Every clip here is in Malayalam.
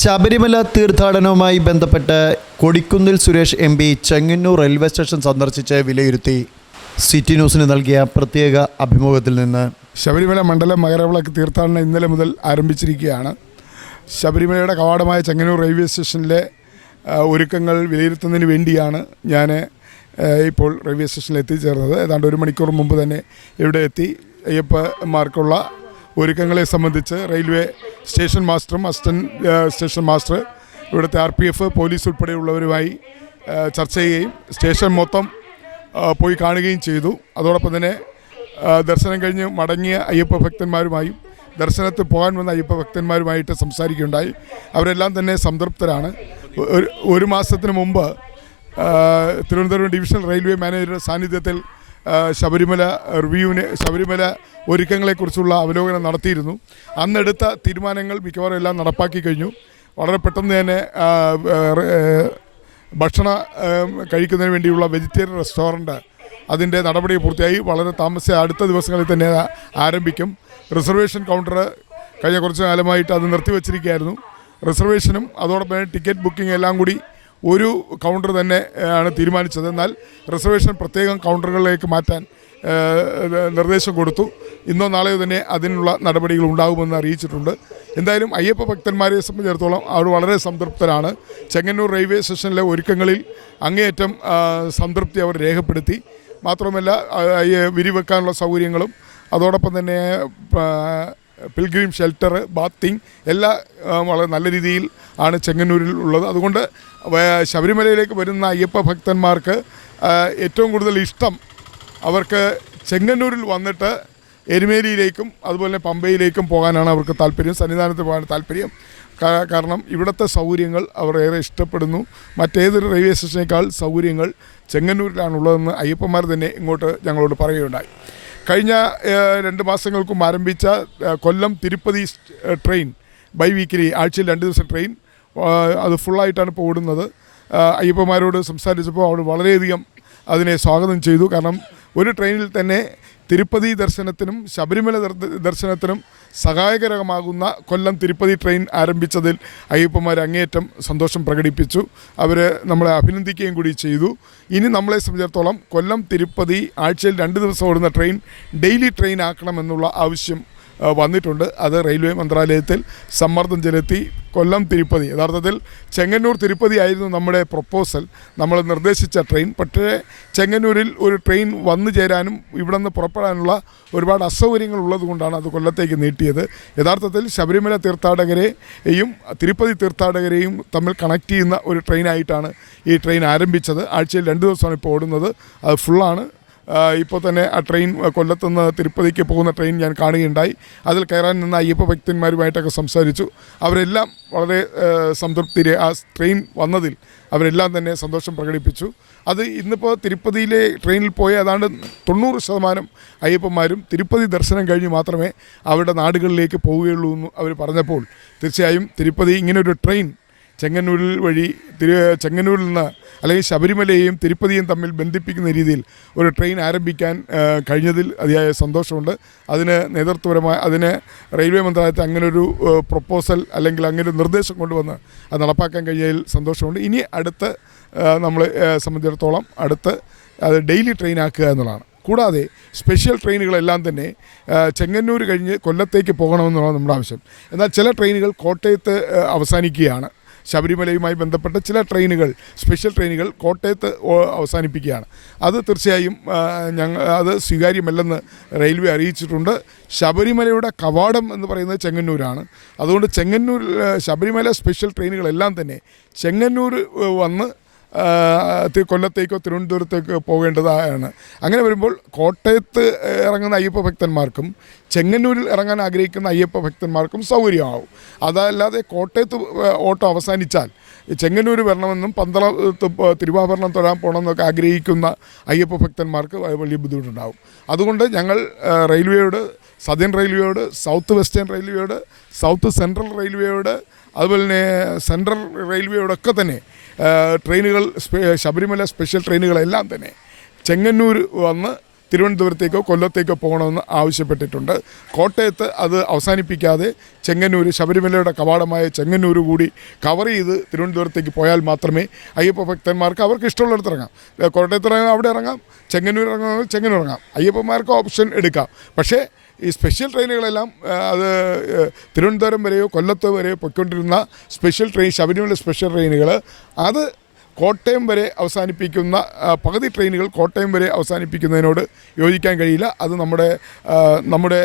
ശബരിമല തീർത്ഥാടനവുമായി ബന്ധപ്പെട്ട് Kodikunnil Suresh M P Chengannur railway station സന്ദർശിച്ച് വിലയിരുത്തി. സിറ്റി ന്യൂസിന് നൽകിയ പ്രത്യേക അഭിമുഖത്തിൽ നിന്ന്. ശബരിമല മണ്ഡലം മകരവിളക്ക് തീർത്ഥാടനം ഇന്നലെ മുതൽ ആരംഭിച്ചിരിക്കുകയാണ്. ശബരിമലയുടെ കവാടമായ ചെങ്ങന്നൂർ റെയിൽവേ സ്റ്റേഷനിലെ ഒരുക്കങ്ങൾ വിലയിരുത്തുന്നതിന് വേണ്ടിയാണ് ഞാൻ ഇപ്പോൾ റെയിൽവേ സ്റ്റേഷനിൽ എത്തിച്ചേർന്നത്. ഏതാണ്ട് ഒരു മണിക്കൂർ മുമ്പ് തന്നെ ഇവിടെ എത്തി അയ്യപ്പന്മാർക്കുള്ള ഒരുക്കങ്ങളെ സംബന്ധിച്ച് റെയിൽവേ സ്റ്റേഷൻ മാസ്റ്ററും അസിസ്റ്റന്റ് സ്റ്റേഷൻ മാസ്റ്റർ ഇവിടുത്തെ ആർ പി എഫ് പോലീസ് ഉൾപ്പെടെയുള്ളവരുമായി ചർച്ച ചെയ്യുകയും സ്റ്റേഷൻ മൊത്തം പോയി കാണുകയും ചെയ്തു. അതോടൊപ്പം തന്നെ ദർശനം കഴിഞ്ഞ് മടങ്ങിയ അയ്യപ്പ ഭക്തന്മാരുമായും ദർശനത്തിൽ പോകാൻ വന്ന അയ്യപ്പ ഭക്തന്മാരുമായിട്ട് സംസാരിക്കുകയുണ്ടായി. അവരെല്ലാം തന്നെ സംതൃപ്തരാണ്. ഒരു മാസത്തിന് മുമ്പ് തിരുവനന്തപുരം ഡിവിഷണൽ റെയിൽവേ മാനേജറുടെ സാന്നിധ്യത്തിൽ ശബരിമല റിവ്യൂവിന് ശബരിമല ഒരുക്കങ്ങളെക്കുറിച്ചുള്ള അവലോകനം നടത്തിയിരുന്നു. അന്നെടുത്ത തീരുമാനങ്ങൾ മിക്കവാറും എല്ലാം നടപ്പാക്കി കഴിഞ്ഞു. വളരെ പെട്ടെന്ന് തന്നെ ഭക്ഷണ കഴിക്കുന്നതിന് വേണ്ടിയുള്ള വെജിറ്റേറിയൻ റെസ്റ്റോറന്റ് അതിന്റെ നടപടി പൂർത്തിയായി. വളരെ താമസിച്ച അടുത്ത ദിവസങ്ങളിൽ തന്നെ ആരംഭിക്കും. റിസർവേഷൻ കൗണ്ടർ കഴിഞ്ഞ കുറച്ച് കാലമായിട്ട് അത് നിർത്തിവെച്ചിരിക്കുകയായിരുന്നു. റിസർവേഷനും അതോടൊപ്പം ടിക്കറ്റ് ബുക്കിംഗ് എല്ലാം കൂടി ഒരു കൗണ്ടർ തന്നെ ആണ് തീരുമാനിച്ചത്. എന്നാൽ റിസർവേഷൻ പ്രത്യേകം കൗണ്ടറുകളിലേക്ക് മാറ്റാൻ നിർദ്ദേശം കൊടുത്തു. ഇന്നോ നാളെയോ തന്നെ അതിനുള്ള നടപടികൾ ഉണ്ടാകുമെന്ന് അറിയിച്ചിട്ടുണ്ട്. എന്തായാലും അയ്യപ്പ ഭക്തന്മാരെ സംബന്ധിച്ചിടത്തോളം അവർ വളരെ സംതൃപ്തരാണ്. ചെങ്ങന്നൂർ റെയിൽവേ സ്റ്റേഷനിലെ ഒരുക്കങ്ങളിൽ അങ്ങേയറ്റം സംതൃപ്തി അവർ രേഖപ്പെടുത്തി. മാത്രമല്ല വിരിവെക്കാനുള്ള സൗകര്യങ്ങളും അതോടൊപ്പം തന്നെ പിൽഗ്രീം ഷെൽട്ടർ ബാത്തിങ് എല്ലാം വളരെ നല്ല രീതിയിൽ ആണ് ചെങ്ങന്നൂരിൽ ഉള്ളത്. അതുകൊണ്ട് ശബരിമലയിലേക്ക് വരുന്ന അയ്യപ്പ ഭക്തന്മാർക്ക് ഏറ്റവും കൂടുതൽ ഇഷ്ടം അവർക്ക് ചെങ്ങന്നൂരിൽ വന്നിട്ട് എരുമേലിയിലേക്കും അതുപോലെ പമ്പയിലേക്കും പോകാനാണ് അവർക്ക് താല്പര്യം. സന്നിധാനത്ത് പോകാൻ താല്പര്യം. കാരണം ഇവിടുത്തെ സൗകര്യങ്ങൾ അവർ ഏറെ ഇഷ്ടപ്പെടുന്നു. മറ്റേതൊരു റെയിൽവേ സ്റ്റേഷനേക്കാൾ സൗകര്യങ്ങൾ ചെങ്ങന്നൂരിലാണുള്ളതെന്ന് അയ്യപ്പന്മാർ തന്നെ ഇങ്ങോട്ട് ഞങ്ങളോട് പറയുകയുണ്ടായി. കഴിഞ്ഞ രണ്ട് മാസങ്ങൾക്കും ആരംഭിച്ച Kollam Tirupati train bi weekly ആഴ്ചയിൽ രണ്ട് ദിവസം ട്രെയിൻ അത് ഫുള്ളായിട്ടാണ് ഇപ്പോൾ ഓടുന്നത് അയ്യപ്പന്മാരോട് സംസാരിച്ചപ്പോൾ അവർ വളരെയധികം അതിനെ സ്വാഗതം ചെയ്തു. കാരണം ഒരു ട്രെയിനിൽ തന്നെ തിരുപ്പതി ദർശനത്തിനും ശബരിമല ദർ- ദർശനത്തിനും സഹായകരമാകുന്ന കൊല്ലം തിരുപ്പതി ട്രെയിൻ ആരംഭിച്ചതിൽ അയ്യപ്പന്മാർ അങ്ങേയറ്റം സന്തോഷം പ്രകടിപ്പിച്ചു. അവർ നമ്മളെ അഭിനന്ദിക്കുകയും കൂടി ചെയ്തു. ഇനി നമ്മളെ സംബന്ധിച്ചിടത്തോളം കൊല്ലം തിരുപ്പതി ആഴ്ചയിൽ രണ്ട് ദിവസം ഓടുന്ന ട്രെയിൻ ഡെയിലി ട്രെയിൻ ആക്കണമെന്നുള്ള ആവശ്യം വന്നിട്ടുണ്ട്. അത് റെയിൽവേ മന്ത്രാലയത്തിൽ സമ്മർദ്ദം ചെലുത്തി കൊല്ലം തിരുപ്പതി. യഥാർത്ഥത്തിൽ ചെങ്ങന്നൂർ തിരുപ്പതി ആയിരുന്നു നമ്മുടെ പ്രൊപ്പോസൽ നമ്മൾ നിർദ്ദേശിച്ച ട്രെയിൻ പക്ഷേ ചെങ്ങന്നൂരിൽ ഒരു ട്രെയിൻ വന്നു ചേരാനും ഇവിടെ നിന്ന് പുറപ്പെടാനുള്ള ഒരുപാട് അസൗകര്യങ്ങൾ ഉള്ളതുകൊണ്ടാണ് അത് കൊല്ലത്തേക്ക് നീട്ടിയത്. യഥാർത്ഥത്തിൽ ശബരിമല തീർത്ഥാടകരെയും തിരുപ്പതി തീർത്ഥാടകരെയും തമ്മിൽ കണക്ട് ചെയ്യുന്ന ഒരു ട്രെയിനായിട്ടാണ് ഈ ട്രെയിൻ ആരംഭിച്ചത്. ആഴ്ചയിൽ രണ്ട് ദിവസമാണ് ഇപ്പോൾ ഓടുന്നത്. അത് ഫുള്ളാണ് ഇപ്പോൾ തന്നെ ആ ട്രെയിൻ കൊല്ലത്തുനിന്ന് തിരുപ്പതിക്ക് പോകുന്ന ട്രെയിൻ ഞാൻ കാണുകയുണ്ടായി. അതിൽ കയറാൻ നിന്ന അയ്യപ്പ ഭക്തന്മാരുമായിട്ടൊക്കെ സംസാരിച്ചു. അവരെല്ലാം വളരെ സംതൃപ്തി ആ ട്രെയിൻ വന്നതിൽ അവരെല്ലാം തന്നെ സന്തോഷം പ്രകടിപ്പിച്ചു. അത് ഇന്നിപ്പോൾ തിരുപ്പതിയിലെ ട്രെയിനിൽ പോയ ഏതാണ്ട് തൊണ്ണൂറ് ശതമാനം അയ്യപ്പന്മാരും തിരുപ്പതി ദർശനം കഴിഞ്ഞ് മാത്രമേ അവരുടെ നാടുകളിലേക്ക് പോവുകയുള്ളൂ എന്ന് അവർ പറഞ്ഞപ്പോൾ തീർച്ചയായും തിരുപ്പതി ഇങ്ങനൊരു ട്രെയിൻ ചെങ്ങന്നൂരിൽ വഴി തിരു ചെങ്ങന്നൂരിൽ നിന്ന് അല്ലെങ്കിൽ ശബരിമലയെയും തിരുപ്പതിയും തമ്മിൽ ബന്ധിപ്പിക്കുന്ന രീതിയിൽ ഒരു ട്രെയിൻ ആരംഭിക്കാൻ കഴിഞ്ഞതിൽ അതിയായ സന്തോഷമുണ്ട്. അതിന് നേതൃത്വപരമായ അതിന് റെയിൽവേ മന്ത്രാലയത്തെ അങ്ങനൊരു പ്രൊപ്പോസൽ അല്ലെങ്കിൽ അങ്ങനെ ഒരു നിർദ്ദേശം കൊണ്ടുവന്ന് അത് നടപ്പാക്കാൻ കഴിഞ്ഞതിൽ സന്തോഷമുണ്ട്. ഇനി അടുത്ത് നമ്മൾ സംബന്ധിച്ചിടത്തോളം അടുത്ത് അത് ഡെയിലി ട്രെയിൻ ആക്കുക എന്നുള്ളതാണ്. കൂടാതെ സ്പെഷ്യൽ ട്രെയിനുകളെല്ലാം തന്നെ ചെങ്ങന്നൂർ കഴിഞ്ഞ് കൊല്ലത്തേക്ക് പോകണമെന്നുള്ളതാണ് നമ്മുടെ ആവശ്യം. എന്നാൽ ചില ട്രെയിനുകൾ കോട്ടയത്ത് അവസാനിക്കുകയാണ്. ശബരിമലയുമായി ബന്ധപ്പെട്ട ചില ട്രെയിനുകൾ സ്പെഷ്യൽ ട്രെയിനുകൾ കോട്ടയത്ത് അവസാനിപ്പിക്കുകയാണ്. അത് തീർച്ചയായും ഞങ്ങൾ അത് സ്വീകാര്യമല്ലെന്ന് റെയിൽവേ അറിയിച്ചിട്ടുണ്ട്. ശബരിമലയുടെ കവാടം എന്ന് പറയുന്നത് ചെങ്ങന്നൂരാണ്. അതുകൊണ്ട് ചെങ്ങന്നൂർ ശബരിമല സ്പെഷ്യൽ ട്രെയിനുകളെല്ലാം തന്നെ ചെങ്ങന്നൂർ വന്ന് കൊല്ലത്തേക്കോ തിരുവനന്തപുരത്തേക്കോ പോകേണ്ടതാണ്. അങ്ങനെ വരുമ്പോൾ കോട്ടയത്ത് ഇറങ്ങുന്ന അയ്യപ്പ ഭക്തന്മാർക്കും ചെങ്ങന്നൂരിൽ ഇറങ്ങാൻ ആഗ്രഹിക്കുന്ന അയ്യപ്പ ഭക്തന്മാർക്കും സൗകര്യമാവും. അതല്ലാതെ കോട്ടയത്ത് ഓട്ടം അവസാനിച്ചാൽ ചെങ്ങന്നൂർ വരണമെന്നും പന്തളത്ത് തിരുവാഭരണം തൊഴാൻ പോകണമെന്നൊക്കെ ആഗ്രഹിക്കുന്ന അയ്യപ്പ ഭക്തന്മാർക്ക് വലിയ ബുദ്ധിമുട്ടുണ്ടാവും. അതുകൊണ്ട് ഞങ്ങൾ റെയിൽവേയോട് സദേൺ റെയിൽവേയോട് സൗത്ത് വെസ്റ്റേൺ റെയിൽവേയോട് സൗത്ത് സെൻട്രൽ റെയിൽവേയോട് അതുപോലെ തന്നെ സെൻട്രൽ റെയിൽവേയോടൊക്കെ തന്നെ ട്രെയിനുകൾ ശബരിമല സ്പെഷ്യൽ ട്രെയിനുകളെല്ലാം തന്നെ ചെങ്ങന്നൂർ വന്ന് തിരുവനന്തപുരത്തേക്കോ കൊല്ലത്തേക്കോ പോകണമെന്ന് ആവശ്യപ്പെട്ടിട്ടുണ്ട്. കോട്ടയത്ത് അത് അവസാനിപ്പിക്കാതെ ചെങ്ങന്നൂർ ശബരിമലയുടെ കവാടമായ ചെങ്ങന്നൂർ കൂടി കവർ ചെയ്ത് തിരുവനന്തപുരത്തേക്ക് പോയാൽ മാത്രമേ അയ്യപ്പ ഭക്തന്മാർക്ക് അവർക്ക് ഇഷ്ടമുള്ളിടത്ത് ഇറങ്ങാം. കോട്ടയത്ത് ഇറങ്ങാം അവിടെ ഇറങ്ങാം ചെങ്ങന്നൂർ ഇറങ്ങാം ചെങ്ങന്നൂർ ഇറങ്ങാം. അയ്യപ്പന്മാർക്ക് ഓപ്ഷൻ എടുക്കാം. പക്ഷേ ഈ സ്പെഷ്യൽ ട്രെയിനുകളെല്ലാം അത് തിരുവനന്തപുരം വരെയോ കൊല്ലത്ത് വരെയോ പൊയ്ക്കൊണ്ടിരുന്ന സ്പെഷ്യൽ ട്രെയിൻ ശബരിമല സ്പെഷ്യൽ ട്രെയിനുകൾ അത് കോട്ടയം വരെ അവസാനിപ്പിക്കുന്ന പകുതി ട്രെയിനുകൾ കോട്ടയം വരെ അവസാനിപ്പിക്കുന്നതിനോട് യോജിക്കാൻ കഴിയില്ല. അത് നമ്മുടെ നമ്മുടെ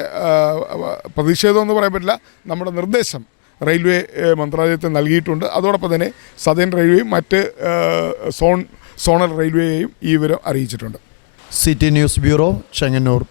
പ്രതിഷേധം എന്ന് പറയാൻ പറ്റില്ല നമ്മുടെ നിർദ്ദേശം റെയിൽവേ മന്ത്രാലയത്തിന് നൽകിയിട്ടുണ്ട്. അതോടൊപ്പം തന്നെ സദേൺ റെയിൽവേയും മറ്റ് സോൺ സോണൽ റെയിൽവേയെയും ഈ വിവരം അറിയിച്ചിട്ടുണ്ട്. City news bureau Chengannur.